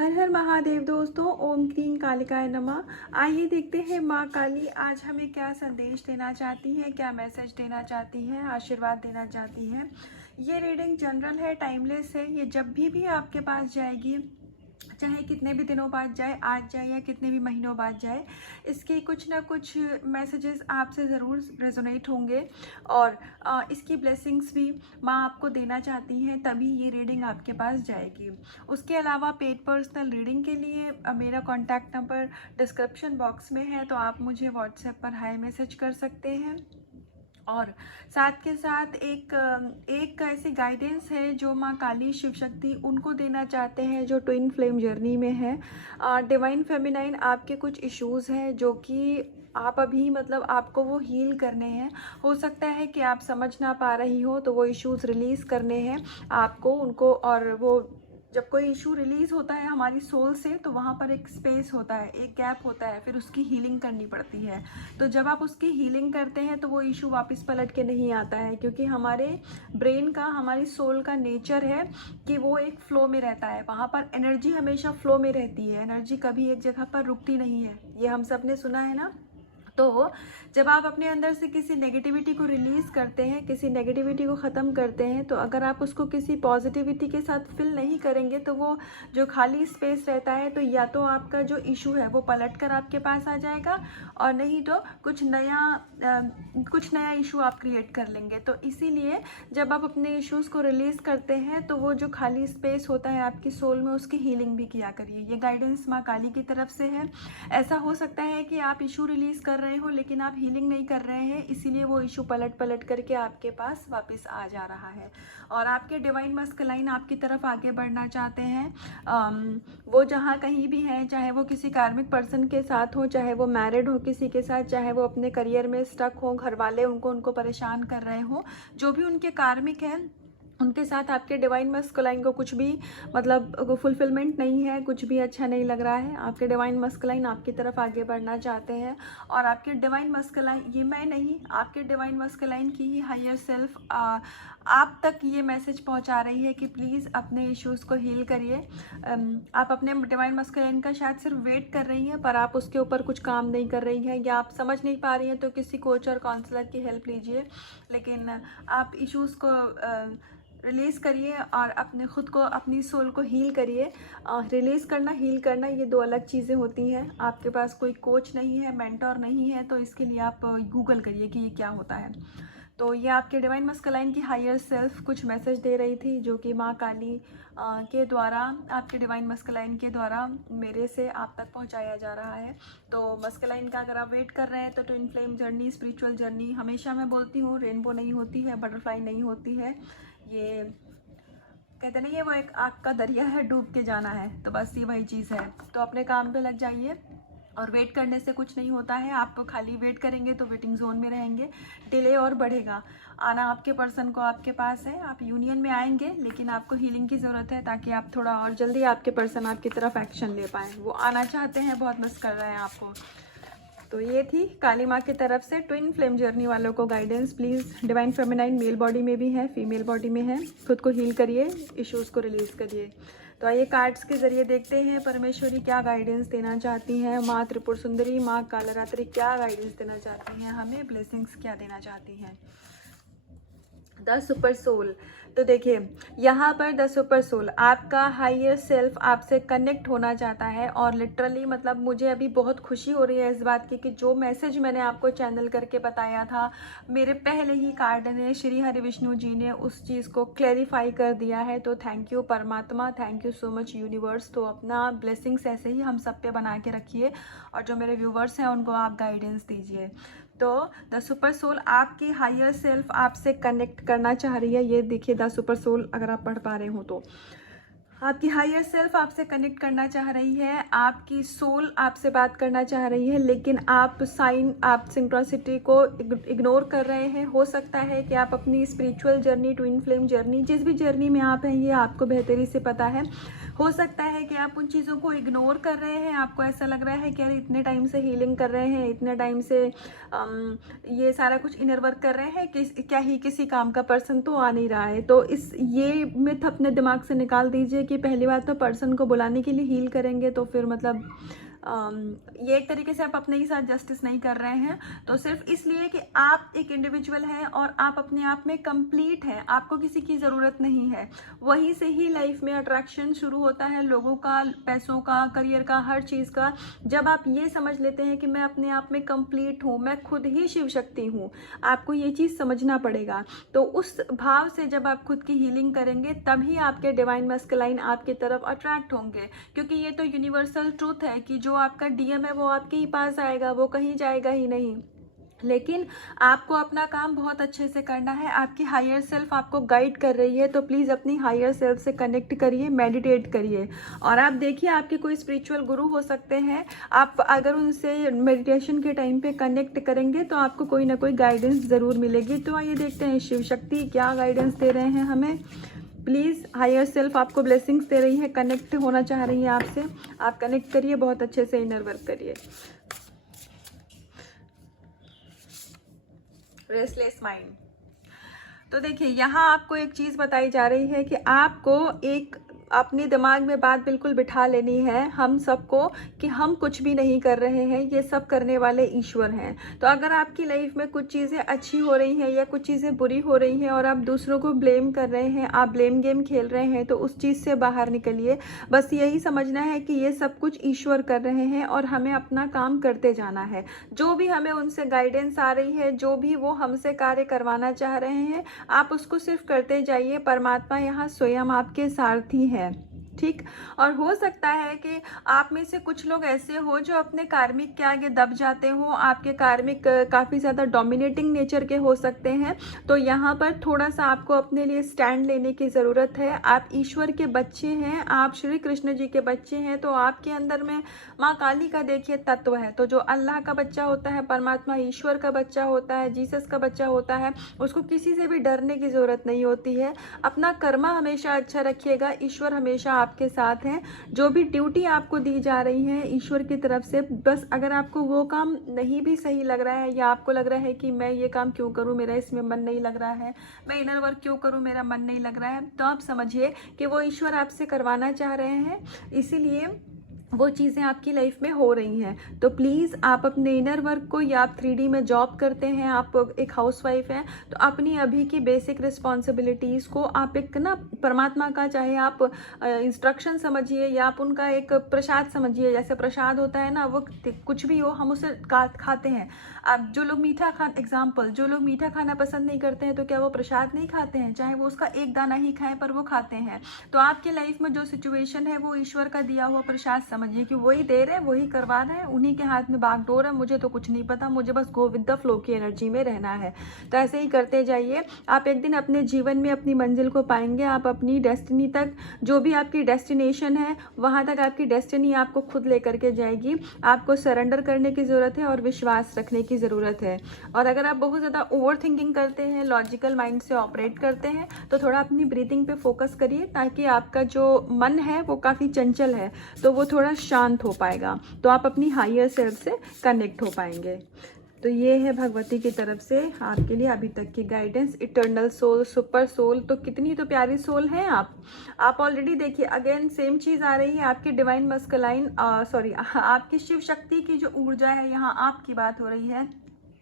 हर हर महादेव दोस्तों, ओम क्लीं कालिकाय नमः। आइए देखते हैं माँ काली आज हमें क्या संदेश देना चाहती हैं, क्या मैसेज देना चाहती हैं, आशीर्वाद देना चाहती हैं। ये रीडिंग जनरल है, टाइमलेस है। ये जब भी आपके पास जाएगी, चाहे कितने भी दिनों बाद जाए, आज जाए या कितने भी महीनों बाद जाए, इसके कुछ ना कुछ मैसेजेस आपसे ज़रूर रेजोनेट होंगे और इसकी ब्लेसिंग्स भी माँ आपको देना चाहती हैं, तभी ये रीडिंग आपके पास जाएगी। उसके अलावा पेड पर्सनल रीडिंग के लिए मेरा कॉन्टैक्ट नंबर डिस्क्रिप्शन बॉक्स में है, तो आप मुझे व्हाट्सएप पर हाई मैसेज कर सकते हैं। और साथ के साथ एक ऐसी गाइडेंस है जो माँ काली शिव शक्ति उनको देना चाहते हैं, जो ट्विन फ्लेम जर्नी में है। डिवाइन फेमिनाइन, आपके कुछ इश्यूज़ हैं जो कि आप अभी मतलब आपको वो हील करने हैं। हो सकता है कि आप समझ ना पा रही हो, तो वो इश्यूज़ रिलीज़ करने हैं आपको उनको। और वो जब कोई इशू रिलीज़ होता है हमारी सोल से, तो वहाँ पर एक स्पेस होता है, एक गैप होता है, फिर उसकी हीलिंग करनी पड़ती है। तो जब आप उसकी हीलिंग करते हैं तो वो इशू वापस पलट के नहीं आता है, क्योंकि हमारे ब्रेन का, हमारी सोल का नेचर है कि वो एक फ़्लो में रहता है। वहाँ पर एनर्जी हमेशा फ़्लो में रहती है, एनर्जी कभी एक जगह पर रुकती नहीं है। ये हम सब ने सुना है ना। तो जब आप अपने अंदर से किसी नेगेटिविटी को रिलीज़ करते हैं, किसी नेगेटिविटी को ख़त्म करते हैं, तो अगर आप उसको किसी पॉजिटिविटी के साथ फिल नहीं करेंगे, तो वो जो खाली स्पेस रहता है, तो या तो आपका जो इशू है वो पलट कर आपके पास आ जाएगा, और नहीं तो कुछ नया इशू आप क्रिएट कर लेंगे। तो इसीलिए जब आप अपने इश्यूज़ को रिलीज़ करते हैं, तो वो जो खाली स्पेस होता है आपकी सोल में, उसकी हीलिंग भी किया करिए। ये गाइडेंस माँ काली की तरफ से है। ऐसा हो सकता है कि आप इशू रिलीज़ कर रहे हो लेकिन आप हीलिंग नहीं कर रहे हैं, इसीलिए वो इशू पलट पलट करके आपके पास वापस आ जा रहा है। और आपके डिवाइन मस्कुलाइन आपकी तरफ आगे बढ़ना चाहते हैं। वो जहाँ कहीं भी हैं, चाहे वो किसी कार्मिक पर्सन के साथ हो, चाहे वो मैरिड हो किसी के साथ, चाहे वो अपने करियर में स्टक हो, घर वाले उनको परेशान कर रहे हो, जो भी उनके कार्मिक हैं, उनके साथ आपके डिवाइन मस्कुलाइन को कुछ भी मतलब फुलफिलमेंट नहीं है, कुछ भी अच्छा नहीं लग रहा है। आपके डिवाइन मस्कुलाइन आपकी तरफ आगे बढ़ना चाहते हैं, और आपके डिवाइन मस्कुलाइन, ये मैं नहीं, आपके डिवाइन मस्कुलाइन की ही हायर सेल्फ आप तक ये मैसेज पहुंचा रही है कि प्लीज़ अपने इश्यूज़ को हील करिए। आप अपने डिवाइन मस्कुलाइन का शायद सिर्फ वेट कर रही हैं, पर आप उसके ऊपर कुछ काम नहीं कर रही हैं, या आप समझ नहीं पा रही हैं, तो किसी कोच और काउंसलर की हेल्प लीजिए। लेकिन आप इश्यूज़ को रिलीज़ करिए और अपने खुद को, अपनी सोल को हील करिए। रिलीज़ करना, हील करना, ये दो अलग चीज़ें होती हैं। आपके पास कोई कोच नहीं है, मेंटोर नहीं है, तो इसके लिए आप गूगल करिए कि ये क्या होता है। तो ये आपके डिवाइन मस्कुलाइन की हायर सेल्फ कुछ मैसेज दे रही थी, जो कि माँ काली के द्वारा, आपके डिवाइन मस्कुलाइन के द्वारा मेरे से आप तक पहुंचाया जा रहा है। तो मस्कुलाइन का अगर आप वेट कर रहे हैं, तो twin flame journey, spiritual journey, हमेशा मैं बोलती हूँ, रेनबो नहीं होती है, बटरफ्लाई नहीं होती है। ये कहते नहीं है, वो एक आग का दरिया है, डूब के जाना है, तो बस ये वही चीज़ है। तो अपने काम पे लग जाइए, और वेट करने से कुछ नहीं होता है। आप खाली वेट करेंगे तो वेटिंग जोन में रहेंगे, डिले और बढ़ेगा। आना आपके पर्सन को आपके पास है, आप यूनियन में आएंगे, लेकिन आपको हीलिंग की ज़रूरत है, ताकि आप थोड़ा और जल्दी आपके पर्सन आपकी तरफ एक्शन ले पाएँ। वो आना चाहते हैं, बहुत मिस कर रहे हैं आपको। तो ये थी काली माँ की तरफ से ट्विन फ्लेम जर्नी वालों को guidance. Please, divine feminine male body में भी है, फीमेल बॉडी में है, खुद को हील करिए, इश्यूज़ को रिलीज़ करिए। तो आइए कार्ड्स के ज़रिए देखते हैं परमेश्वरी क्या गाइडेंस देना चाहती हैं, माँ त्रिपुर सुंदरी, माँ कालरात्रि क्या गाइडेंस देना चाहती हैं, हमें ब्लेसिंग्स क्या देना चाहती हैं। The super soul. तो देखिए, यहाँ पर द सुपर सोल, आपका हायर सेल्फ आपसे कनेक्ट होना चाहता है। और लिटरली मतलब मुझे अभी बहुत खुशी हो रही है इस बात की कि जो मैसेज मैंने आपको चैनल करके बताया था, मेरे पहले ही कार्ड ने, श्री हरि विष्णु जी ने उस चीज़ को क्लैरिफाई कर दिया है। तो थैंक यू परमात्मा, thank you so much universe. तो अपना ब्लेसिंग्स ऐसे ही हम सब पे बना के रखिए, और जो मेरे व्यूवर्स हैं उनको आप गाइडेंस दीजिए। तो द सुपर सोल, आपकी हायर सेल्फ आपसे कनेक्ट करना चाह रही है। ये देखिए द सुपर सोल, अगर आप पढ़ पा रहे हो तो आपकी हायर सेल्फ आपसे कनेक्ट करना चाह रही है, आपकी सोल आपसे बात करना चाह रही है, लेकिन आप सिंक्रोसिटी को इग्नोर कर रहे हैं। हो सकता है कि आप अपनी spiritual journey, twin flame journey, जिस भी जर्नी में आप हैं, ये आपको बेहतरी से पता है। हो सकता है कि आप उन चीज़ों को इग्नोर कर रहे हैं। आपको ऐसा लग रहा है कि अरे इतने टाइम से हीलिंग कर रहे हैं, इतने टाइम से ये सारा कुछ इनर वर्क कर रहे हैं, कि क्या ही किसी काम का पर्सन तो आ नहीं रहा है। तो ये मिथ अपने दिमाग से निकाल दीजिए कि पहली बात तो पर्सन को बुलाने के लिए हील करेंगे तो फिर मतलब ये एक तरीके से आप अपने ही साथ जस्टिस नहीं कर रहे हैं। तो सिर्फ इसलिए कि आप एक इंडिविजुअल हैं और आप अपने आप में कंप्लीट हैं, आपको किसी की ज़रूरत नहीं है। वहीं से ही लाइफ में अट्रैक्शन शुरू होता है, लोगों का, पैसों का, करियर का, हर चीज़ का। जब आप ये समझ लेते हैं कि मैं अपने आप में कंप्लीट हूँ, मैं खुद ही शिव शक्ति हूँ, आपको ये चीज़ समझना पड़ेगा। तो उस भाव से जब आप खुद की हीलिंग करेंगे तभी आपके डिवाइन मस्कुलाइन आपकी तरफ अट्रैक्ट होंगे, क्योंकि ये तो यूनिवर्सल ट्रूथ है कि जो आपका डीएम है वो आपके ही पास आएगा, वो कहीं जाएगा ही नहीं। लेकिन आपको अपना काम बहुत अच्छे से करना है, आपकी हायर सेल्फ आपको गाइड कर रही है। तो प्लीज़ अपनी हायर सेल्फ से कनेक्ट करिए, मेडिटेट करिए। और आप देखिए आपके कोई स्पिरिचुअल गुरु हो सकते हैं, आप अगर उनसे मेडिटेशन के टाइम पे कनेक्ट करेंगे तो आपको कोई ना कोई गाइडेंस ज़रूर मिलेगी। तो आइए देखते हैं शिव शक्ति क्या गाइडेंस दे रहे हैं हमें। प्लीज़ हायर सेल्फ आपको ब्लेसिंग्स दे रही है, कनेक्ट होना चाह रही है आपसे, आप कनेक्ट करिए, बहुत अच्छे से इनर वर्क करिए। Restless mind. तो देखिए यहाँ आपको एक चीज़ बताई जा रही है कि आपको एक अपने दिमाग में बात बिल्कुल बिठा लेनी है हम सबको कि हम कुछ भी नहीं कर रहे हैं, ये सब करने वाले ईश्वर हैं। तो अगर आपकी लाइफ में कुछ चीज़ें अच्छी हो रही हैं या कुछ चीज़ें बुरी हो रही हैं और आप दूसरों को ब्लेम कर रहे हैं, आप ब्लेम गेम खेल रहे हैं, तो उस चीज़ से बाहर निकलिए। बस यही समझना है कि ये सब कुछ ईश्वर कर रहे हैं और हमें अपना काम करते जाना है। जो भी हमें उनसे गाइडेंस आ रही है, जो भी वो हमसे कार्य करवाना चाह रहे हैं, आप उसको सिर्फ करते जाइए। परमात्मा यहाँ स्वयं आपके सारथी है, ठीक। और हो सकता है कि आप में से कुछ लोग ऐसे हो जो अपने कार्मिक के आगे दब जाते हो, आपके कार्मिक काफ़ी ज़्यादा डोमिनेटिंग नेचर के हो सकते हैं। तो यहाँ पर थोड़ा सा आपको अपने लिए स्टैंड लेने की ज़रूरत है। आप ईश्वर के बच्चे हैं, आप श्री कृष्ण जी के बच्चे हैं, तो आपके अंदर में माँ काली का देखिए तत्व है। तो जो अल्लाह का बच्चा होता है, परमात्मा ईश्वर का बच्चा होता है, जीसस का बच्चा होता है, उसको किसी से भी डरने की ज़रूरत नहीं होती है। अपना कर्मा हमेशा अच्छा रखिएगा, ईश्वर हमेशा आपके साथ हैं। जो भी ड्यूटी आपको दी जा रही है ईश्वर की तरफ से, बस अगर आपको वो काम नहीं भी सही लग रहा है या आपको लग रहा है कि मैं ये काम क्यों करूं, मेरा इसमें मन नहीं लग रहा है, मैं इनर वर्क क्यों करूं, मेरा मन नहीं लग रहा है, तो आप समझिए कि वो ईश्वर आपसे करवाना चाह रहे हैं, इसीलिए वो चीज़ें आपकी लाइफ में हो रही हैं। तो प्लीज़ आप अपने इनर वर्क को, या आप 3D में जॉब करते हैं, आप एक हाउसवाइफ हैं, तो अपनी अभी की बेसिक रिस्पॉन्सिबिलिटीज़ को आप एक ना परमात्मा का, चाहे आप इंस्ट्रक्शन समझिए या आप उनका एक प्रसाद समझिए। जैसे प्रसाद होता है ना, वो कुछ भी हो हम उसे खाते हैं। अब जो लोग मीठा एग्जाम्पल, जो लोग मीठा खाना पसंद नहीं करते हैं तो क्या वो प्रसाद नहीं खाते हैं? चाहे वो उसका एक दाना ही खाएं पर वो खाते हैं। तो आपके लाइफ में जो सिचुएशन है वो ईश्वर का दिया हुआ प्रसाद समझिए कि वही दे रहे हैं, वही करवा रहे हैं, उन्हीं के हाथ में बागडोर है। मुझे तो कुछ नहीं पता, मुझे बस गो विद द फ्लो की एनर्जी में रहना है। तो ऐसे ही करते जाइए, आप एक दिन अपने जीवन में अपनी मंजिल को पाएंगे। आप अपनी डेस्टिनी तक, जो भी आपकी डेस्टिनेशन है वहाँ तक आपकी डेस्टिनी आपको खुद लेकर के जाएगी। आपको सरेंडर करने की ज़रूरत है और विश्वास रखने की ज़रूरत है। और अगर आप बहुत ज़्यादा ओवर थिंकिंग करते हैं, लॉजिकल माइंड से ऑपरेट करते हैं, तो थोड़ा अपनी ब्रीथिंग पे फोकस करिए, ताकि आपका जो मन है वो काफ़ी चंचल है तो वो थोड़ा शांत हो पाएगा, तो आप अपनी हायर सेल्फ से कनेक्ट हो पाएंगे। तो ये है भगवती की तरफ से आपके लिए अभी तक की guidance. Eternal soul, super soul, तो कितनी तो प्यारी सोल हैं आप ऑलरेडी। देखिए अगेन सेम चीज़ आ रही है, आपकी डिवाइन मस्कुलाइन सॉरी आपकी शिव शक्ति की जो ऊर्जा है, यहाँ आपकी बात हो रही है।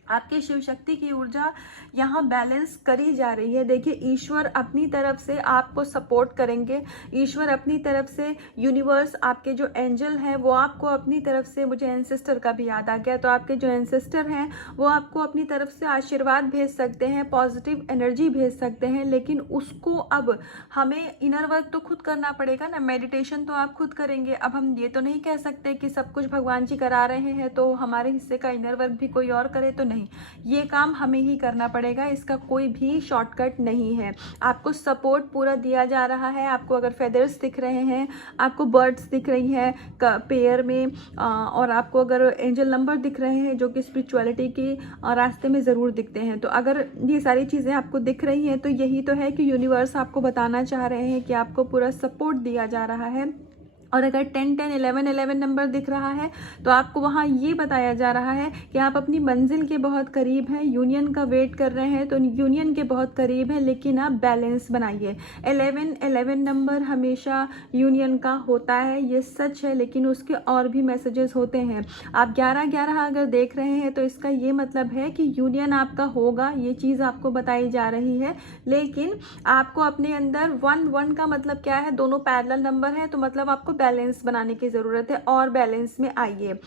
आपकी शिव शक्ति की ऊर्जा यहाँ बैलेंस करी जा रही है। देखिए ईश्वर अपनी तरफ से आपको सपोर्ट करेंगे, ईश्वर अपनी तरफ से, यूनिवर्स, आपके जो एंजल हैं वो आपको अपनी तरफ से, मुझे एंसेस्टर का भी याद आ गया, तो आपके जो एंसेस्टर हैं वो आपको अपनी तरफ से आशीर्वाद भेज सकते हैं, पॉजिटिव एनर्जी भेज सकते हैं। लेकिन उसको अब हमें इनर वर्क तो खुद करना पड़ेगा ना, मेडिटेशन तो आप खुद करेंगे। अब हम ये तो नहीं कह सकते कि सब कुछ भगवान जी करा रहे हैं तो हमारे हिस्से का इनर वर्क भी कोई और करे, तो नहीं, ये काम हमें ही करना पड़ेगा, इसका कोई भी शॉर्टकट नहीं है। आपको सपोर्ट पूरा दिया जा रहा है। आपको अगर फेदर्स दिख रहे हैं, आपको बर्ड्स दिख रही हैं पेयर में, और आपको अगर एंजल नंबर दिख रहे हैं जो कि स्पिरिचुअलिटी की रास्ते में ज़रूर दिखते हैं, तो अगर ये सारी चीज़ें आपको दिख रही हैं तो यही तो है कि यूनिवर्स आपको बताना चाह रहे हैं कि आपको पूरा सपोर्ट दिया जा रहा है। और अगर 10 10 11 11 नंबर दिख रहा है तो आपको वहाँ ये बताया जा रहा है कि आप अपनी मंजिल के बहुत करीब हैं, यूनियन का वेट कर रहे हैं तो यूनियन के बहुत करीब हैं, लेकिन आप बैलेंस बनाइए। 11 11 नंबर हमेशा यूनियन का होता है, ये सच है, लेकिन उसके और भी मैसेजेस होते हैं। आप 11 11 अगर देख रहे हैं तो इसका ये मतलब है कि यूनियन आपका होगा, ये चीज़ आपको बताई जा रही है। लेकिन आपको अपने अंदर 1 1 का मतलब क्या है, दोनों पैरेलल नंबर है, तो मतलब आपको बैलेंस बनाने की ज़रूरत है और बैलेंस में आइए।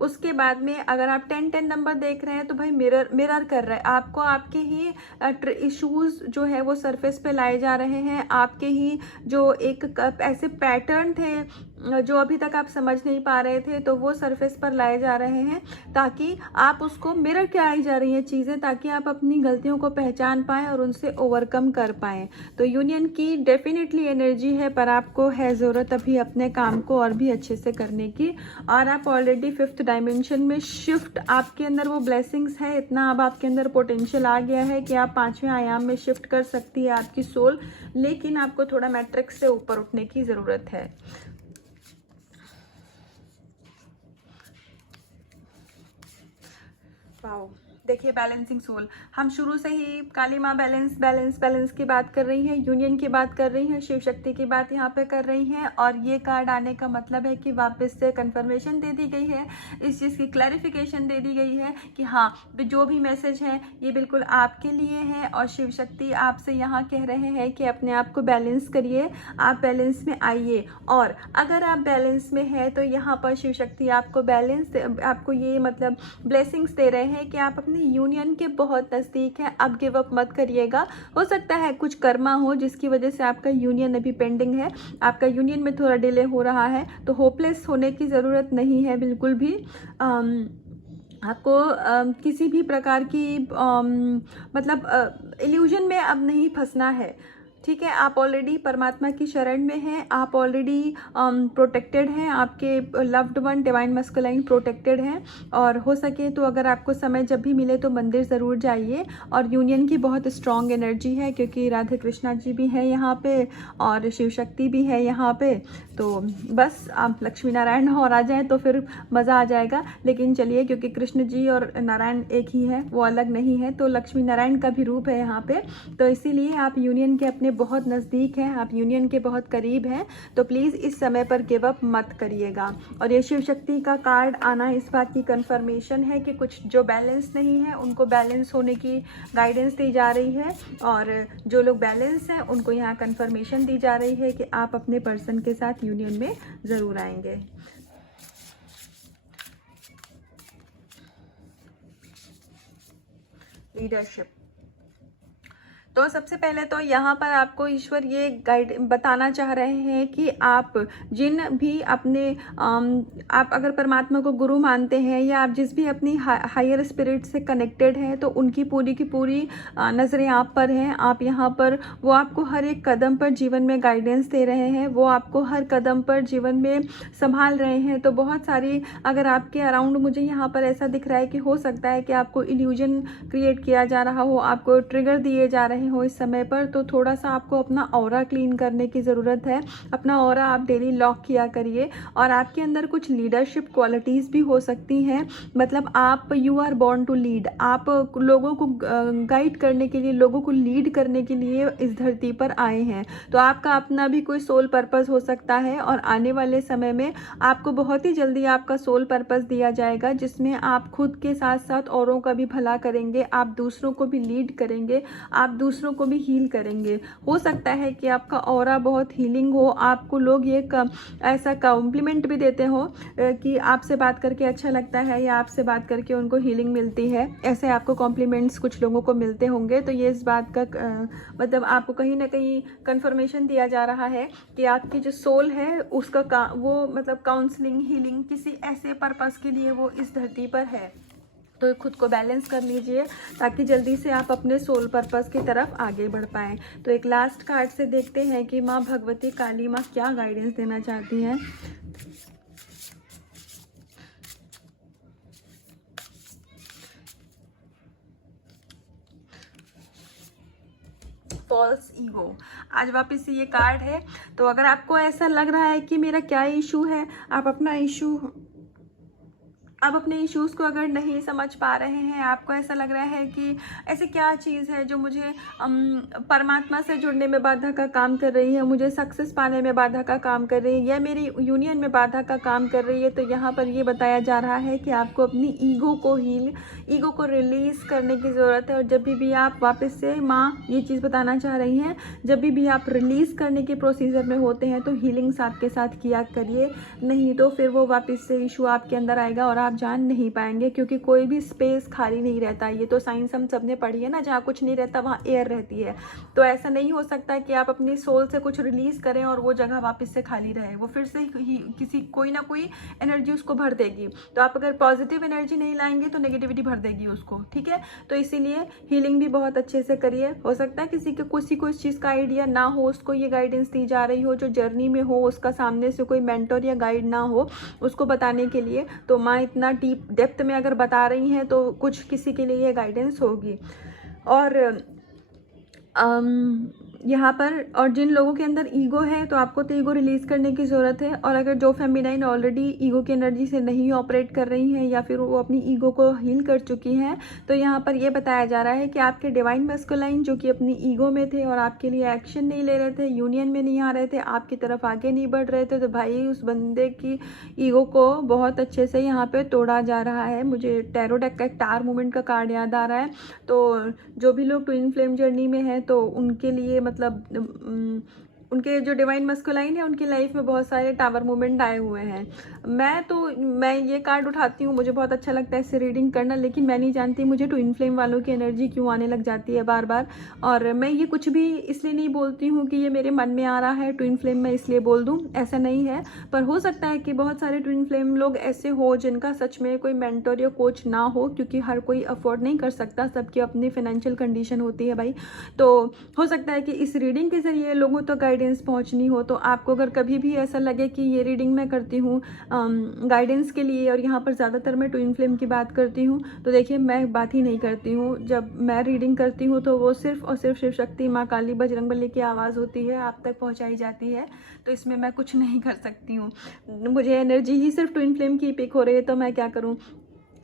उसके बाद में अगर आप 10 10 नंबर देख रहे हैं तो भाई मिरर कर रहा है आपको, आपके ही इश्यूज जो है वो सरफेस पे लाए जा रहे हैं, आपके ही जो एक ऐसे पैटर्न थे जो अभी तक आप समझ नहीं पा रहे थे तो वो सरफेस पर लाए जा रहे हैं, ताकि आप उसको मिरर क्या आई जा रही हैं चीज़ें, ताकि आप अपनी गलतियों को पहचान पाएँ और उनसे ओवरकम कर पाएँ। तो यूनियन की डेफिनेटली एनर्जी है, पर आपको है ज़रूरत अभी अपने काम को और भी अच्छे से करने की। और आप ऑलरेडी 5th डायमेंशन में शिफ्ट, आपके अंदर वो ब्लेसिंग्स है, इतना अब आपके अंदर पोटेंशियल आ गया है कि आप 5वें आयाम में शिफ्ट कर सकती है आपकी सोल, लेकिन आपको थोड़ा मैट्रिक्स से ऊपर उठने की ज़रूरत है। वाओ, देखिए बैलेंसिंग सोल, हम शुरू से ही काली माँ बैलेंस बैलेंस बैलेंस की बात कर रही हैं, यूनियन की बात कर रही हैं, शिव शक्ति की बात यहाँ पे कर रही हैं, और ये कार्ड आने का मतलब है कि वापस से कंफर्मेशन दे दी गई है, इस चीज़ की क्लैरिफिकेशन दे दी गई है कि हाँ जो भी मैसेज है ये बिल्कुल आपके लिए है, और शिव शक्ति आपसे यहाँ कह रहे हैं कि अपने आप को बैलेंस करिए, आप बैलेंस में आइए। और अगर आप बैलेंस में है तो यहाँ पर शिव शक्ति आपको बैलेंस, आपको ये मतलब ब्लेसिंग्स दे रहे हैं कि आप अपने यूनियन के बहुत नज़दीक है, अब गिव अप मत करिएगा। हो सकता है कुछ कर्मा हो जिसकी वजह से आपका यूनियन अभी पेंडिंग है, आपका यूनियन में थोड़ा डिले हो रहा है, तो होपलेस होने की ज़रूरत नहीं है बिल्कुल भी। आपको किसी भी प्रकार की मतलब इल्यूजन में अब नहीं फंसना है, ठीक है। आप ऑलरेडी परमात्मा की शरण में हैं, आप ऑलरेडी प्रोटेक्टेड हैं, आपके loved one divine masculine protected हैं। और हो सके तो अगर आपको समय जब भी मिले तो मंदिर ज़रूर जाइए। और यूनियन की बहुत स्ट्रॉन्ग एनर्जी है, क्योंकि राधे कृष्णा जी भी हैं यहाँ पे और शिव शक्ति भी है यहाँ पे, तो बस आप लक्ष्मी नारायण और आ जाएँ तो फिर मज़ा आ जाएगा। लेकिन चलिए, क्योंकि कृष्ण जी और नारायण एक ही है, वो अलग नहीं है, तो लक्ष्मी नारायण का भी रूप है यहाँ पे, तो इसीलिए आप यूनियन के अपने बहुत नज़दीक हैं, आप यूनियन के बहुत करीब हैं, तो प्लीज़ इस समय पर गिव अप मत करिएगा। और ये शिव शक्ति का कार्ड आना इस बात की कंफर्मेशन है कि कुछ जो बैलेंस नहीं है उनको बैलेंस होने की गाइडेंस दी जा रही है, और जो लोग बैलेंस हैं उनको यहाँ कंफर्मेशन दी जा रही है कि आप अपने पर्सन के साथ यूनियन में ज़रूर आएंगे। लीडरशिप, तो सबसे पहले तो यहाँ पर आपको ईश्वर ये गाइड बताना चाह रहे हैं कि आप जिन भी अपने आप अगर परमात्मा को गुरु मानते हैं, या आप जिस भी अपनी हायर स्पिरिट से कनेक्टेड हैं, तो उनकी पूरी की पूरी नज़रें आप पर हैं। आप यहाँ पर, वो आपको हर एक कदम पर जीवन में गाइडेंस दे रहे हैं, वो आपको हर कदम पर जीवन में संभाल रहे हैं। तो बहुत सारी, अगर आपके अराउंड मुझे यहाँ पर ऐसा दिख रहा है कि हो सकता है कि आपको इल्यूजन क्रिएट किया जा रहा हो, आपको ट्रिगर दिए जा रहे हो इस समय पर, तो थोड़ा सा आपको अपना ऑरा क्लीन करने की ज़रूरत है। अपना ऑरा आप डेली लॉक किया करिए। और आपके अंदर कुछ लीडरशिप क्वालिटीज़ भी हो सकती हैं, मतलब आप, you are born to lead, आप लोगों को गाइड करने के लिए, लोगों को लीड करने के लिए इस धरती पर आए हैं। तो आपका अपना भी कोई सोल पर्पस हो सकता है, और आने वाले समय में आपको बहुत ही जल्दी आपका सोल पर्पस दिया जाएगा, जिसमें आप खुद के साथ साथ औरों का भी भला करेंगे, आप दूसरों को भी लीड करेंगे, आप दूसरों को भी हील करेंगे। हो सकता है कि आपका ऑरा बहुत हीलिंग हो, आपको लोग ये ऐसा कॉम्प्लीमेंट भी देते हो कि आपसे बात करके अच्छा लगता है, या आपसे बात करके उनको हीलिंग मिलती है, ऐसे आपको कॉम्प्लीमेंट्स कुछ लोगों को मिलते होंगे। तो ये इस बात का मतलब आपको कहीं ना कहीं कंफर्मेशन दिया जा रहा है कि आपकी जो सोल है उसका वो मतलब काउंसलिंग, हीलिंग, किसी ऐसे पर्पस के लिए वो इस धरती पर है। तो खुद को बैलेंस कर लीजिए, ताकि जल्दी से आप अपने सोल पर्पस की तरफ आगे बढ़ पाएँ। तो एक लास्ट कार्ड से देखते हैं कि माँ भगवती काली माँ क्या गाइडेंस देना चाहती हैं। फॉल्स ईगो, आज वापस से ये कार्ड है। तो अगर आपको ऐसा लग रहा है कि मेरा क्या इशू है, आप अपने इश्यूज़ को अगर नहीं समझ पा रहे हैं, आपको ऐसा लग रहा है कि ऐसी क्या चीज़ है जो मुझे परमात्मा से जुड़ने में बाधा का काम कर रही है, मुझे सक्सेस पाने में बाधा का काम कर रही है, या मेरी यूनियन में बाधा का काम कर रही है, तो यहाँ पर ये बताया जा रहा है कि आपको अपनी ईगो को रिलीज़ करने की ज़रूरत है। और जब भी आप वापस से, माँ ये चीज़ बताना चाह रही हैं, जब भी आप रिलीज़ करने के प्रोसीजर में होते हैं तो हीलिंग्स आपके साथ किया करिए, नहीं तो फिर वो वापस से इशू आपके अंदर आएगा और आप जान नहीं पाएंगे, क्योंकि कोई भी स्पेस खाली नहीं रहता। ये तो साइंस हम सबने पढ़ी है ना, जहाँ कुछ नहीं रहता वहाँ एयर रहती है। तो ऐसा नहीं हो सकता कि आप अपनी सोल से कुछ रिलीज़ करें और वो जगह वापस से खाली रहे, वो फिर से कोई ना कोई एनर्जी उसको भर देगी। तो आप अगर पॉजिटिव एनर्जी नहीं लाएंगे तो नेगेटिविटी भर देगी उसको, ठीक है। तो इसीलिए हीलिंग भी बहुत अच्छे से करिए। हो सकता है किसी को इस चीज़ का आइडिया ना हो, उसको ये गाइडेंस दी जा रही हो, जो जर्नी में हो उसका सामने से कोई मेंटर या गाइड ना हो उसको बताने के लिए, तो माँ इतना डीप डेप्थ में अगर बता रही हैं तो कुछ किसी के लिए ये गाइडेंस होगी। और यहाँ पर, और जिन लोगों के अंदर ईगो है तो आपको तो ईगो रिलीज़ करने की ज़रूरत है। और अगर जो फेमिनाइन ऑलरेडी ईगो की एनर्जी से नहीं ऑपरेट कर रही हैं या फिर वो अपनी ईगो को हील कर चुकी हैं, तो यहाँ पर ये बताया जा रहा है कि आपके डिवाइन मैस्कुलाइन जो कि अपनी ईगो में थे और आपके लिए एक्शन नहीं ले रहे थे, यूनियन में नहीं आ रहे थे, आपकी तरफ आगे नहीं बढ़ रहे थे, तो भाई उस बंदे की ईगो को बहुत अच्छे से यहाँ पर तोड़ा जा रहा है। मुझे टैरो डेक का एक टार मूवमेंट का कार्ड याद आ रहा है। तो जो भी लोग ट्विन फ्लेम जर्नी में हैं तो उनके लिए मतलब उनके जो डिवाइन मस्कुलाइन है उनकी लाइफ में बहुत सारे टावर मूवमेंट आए हुए हैं। मैं ये कार्ड उठाती हूँ, मुझे बहुत अच्छा लगता है इससे रीडिंग करना, लेकिन मैं नहीं जानती मुझे ट्विन फ्लेम वालों की एनर्जी क्यों आने लग जाती है बार बार। और मैं ये कुछ भी इसलिए नहीं बोलती हूँ कि ये मेरे मन में आ रहा है ट्विन फ्लेम मैं इसलिए बोल दूँ, ऐसा नहीं है। पर हो सकता है कि बहुत सारे ट्विन फ्लेम लोग ऐसे हो जिनका सच में कोई मेंटर या कोच ना हो, क्योंकि हर कोई अफोर्ड नहीं कर सकता, सबकी अपनी फाइनेंशियल कंडीशन होती है भाई। तो हो सकता है कि इस रीडिंग के ज़रिए लोगों तक गाइडेंस पहुंचनी हो। तो आपको अगर कभी भी ऐसा लगे कि ये रीडिंग मैं करती हूँ गाइडेंस के लिए, और यहाँ पर ज़्यादातर मैं ट्विन फ्लेम की बात करती हूँ, तो देखिए मैं बात ही नहीं करती हूँ। जब मैं रीडिंग करती हूँ तो वो सिर्फ और सिर्फ शिव शक्ति, माँ काली, बजरंगबली की आवाज़ होती है, आप तक पहुँचाई जाती है। तो इसमें मैं कुछ नहीं कर सकती हूँ, मुझे एनर्जी ही सिर्फ ट्विन फ्लेम की पिक हो रही है, तो मैं क्या करूँ।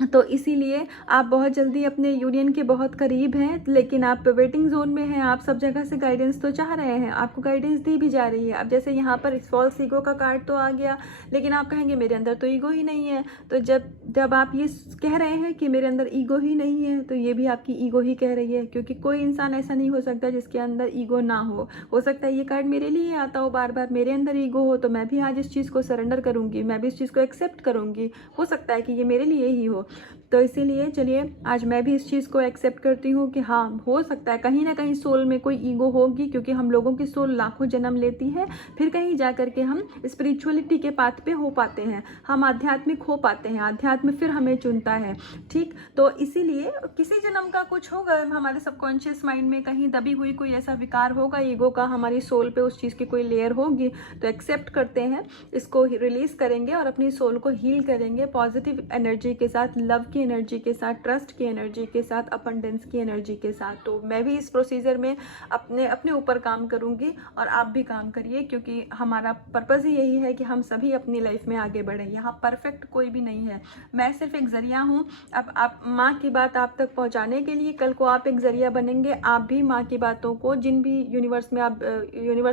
तो इसीलिए आप बहुत जल्दी अपने यूनियन के बहुत करीब हैं, लेकिन आप वेटिंग जोन में हैं। आप सब जगह से गाइडेंस तो चाह रहे हैं, आपको गाइडेंस दी भी जा रही है। अब जैसे यहाँ पर फॉल्स ईगो का कार्ड तो आ गया, लेकिन आप कहेंगे मेरे अंदर तो ईगो ही नहीं है। तो जब आप ये कह रहे हैं कि मेरे अंदर ईगो ही नहीं है, तो ये भी आपकी ईगो ही कह रही है, क्योंकि कोई इंसान ऐसा नहीं हो सकता जिसके अंदर ईगो ना हो सकता है ये कार्ड मेरे लिए आता हो बार बार, मेरे अंदर ईगो हो तो मैं भी आज इस चीज़ को सरेंडर करूँगी, मैं भी इस चीज़ को एक्सेप्ट करूँगी। हो सकता है कि ये मेरे लिए ही हो। तो इसीलिए चलिए आज मैं भी इस चीज़ को एक्सेप्ट करती हूँ कि हाँ, हो सकता है कहीं ना कहीं सोल में कोई ईगो होगी, क्योंकि हम लोगों की सोल लाखों जन्म लेती है, फिर कहीं जा कर के हम स्पिरिचुअलिटी के पाथ पे हो पाते हैं, हम आध्यात्मिक हो पाते हैं, आध्यात्म फिर हमें चुनता है। ठीक, तो इसीलिए किसी जन्म का कुछ होगा, हमारे सबकॉन्शियस माइंड में कहीं दबी हुई कोई ऐसा विकार होगा ईगो का, हमारी सोल पे उस चीज़ की कोई लेयर होगी। तो एक्सेप्ट करते हैं, इसको रिलीज़ करेंगे और अपनी सोल को हील करेंगे पॉजिटिव एनर्जी के साथ, लव की एनर्जी के साथ, ट्रस्ट की एनर्जी के साथ, अबंडेंस की एनर्जी के साथ। तो मैं भी इस प्रोसीजर में अपने ऊपर काम करूंगी और आप भी काम करिए, क्योंकि हमारा पर्पज़ ही यही है कि हम सभी अपनी लाइफ में आगे बढ़ें। यहाँ परफेक्ट कोई भी नहीं है, मैं सिर्फ एक ज़रिया हूँ। अब आप माँ की बात आप तक पहुँचाने के लिए, कल को आप एक ज़रिया बनेंगे, आप भी माँ की बातों को, जिन भी यूनिवर्स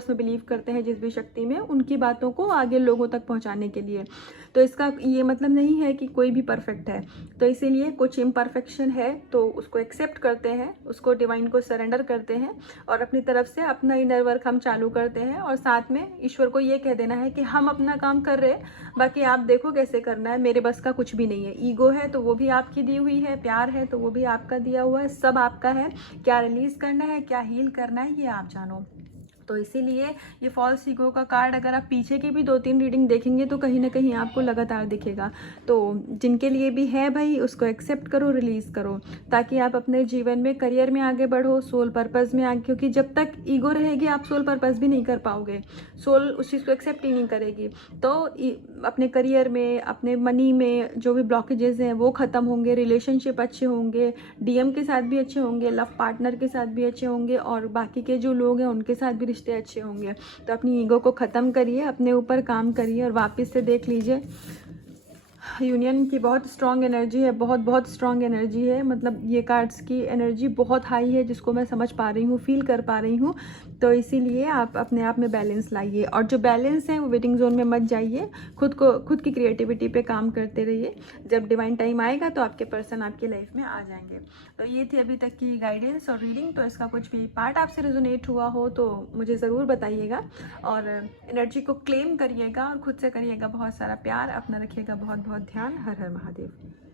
में बिलीव करते हैं, जिस भी शक्ति में, उनकी बातों को आगे लोगों तक पहुँचाने के लिए। तो इसका ये मतलब नहीं है कि कोई भी परफेक्ट है, तो इसीलिए कुछ इम्परफेक्शन है तो उसको एक्सेप्ट करते हैं, उसको डिवाइन को सरेंडर करते हैं और अपनी तरफ से अपना इनर वर्क हम चालू करते हैं। और साथ में ईश्वर को ये कह देना है कि हम अपना काम कर रहे हैं, बाकी आप देखो कैसे करना है, मेरे बस का कुछ भी नहीं है। ईगो है तो वो भी आपकी दी हुई है, प्यार है तो वो भी आपका दिया हुआ है, सब आपका है। क्या रिलीज़ करना है, क्या हील करना है, ये आप जानो। तो इसीलिए ये फॉल्स ईगो का कार्ड, अगर आप पीछे की भी 2-3 रीडिंग देखेंगे तो कहीं ना कहीं आपको लगातार दिखेगा। तो जिनके लिए भी है भाई, उसको एक्सेप्ट करो, रिलीज़ करो, ताकि आप अपने जीवन में, करियर में आगे बढ़ो, सोल पर्पज़ में आगे। क्योंकि जब तक ईगो रहेगी आप सोल पर्पज़ भी नहीं कर पाओगे, सोल उस चीज़ को एक्सेप्ट ही नहीं करेगी। तो अपने करियर में, अपने मनी में जो भी ब्लॉकेजेस हैं वो ख़त्म होंगे, रिलेशनशिप अच्छे होंगे, डीएम के साथ भी अच्छे होंगे, लव पार्टनर के साथ भी अच्छे होंगे, और बाकी के जो लोग हैं उनके साथ भी रिश्ते अच्छे होंगे। तो अपनी ईगो को ख़त्म करिए, अपने ऊपर काम करिए और वापस से देख लीजिए यूनियन की बहुत स्ट्रॉन्ग एनर्जी है, बहुत बहुत स्ट्रॉन्ग एनर्जी है। मतलब ये कार्ड्स की एनर्जी बहुत हाई है, जिसको मैं समझ पा रही हूँ, फील कर पा रही हूँ। तो इसीलिए आप अपने आप में बैलेंस लाइए, और जो बैलेंस है वो वेटिंग जोन में मत जाइए, खुद की क्रिएटिविटी पे काम करते रहिए। जब डिवाइन टाइम आएगा तो आपके पर्सन आपकी लाइफ में आ जाएंगे। तो ये थी अभी तक की गाइडेंस और रीडिंग। तो इसका कुछ भी पार्ट आपसे रेजोनेट हुआ हो तो मुझे ज़रूर बताइएगा, और एनर्जी को क्लेम करिएगा और खुद से करिएगा बहुत सारा प्यार। अपना रखिएगा बहुत बहुत ध्यान। हर हर महादेव।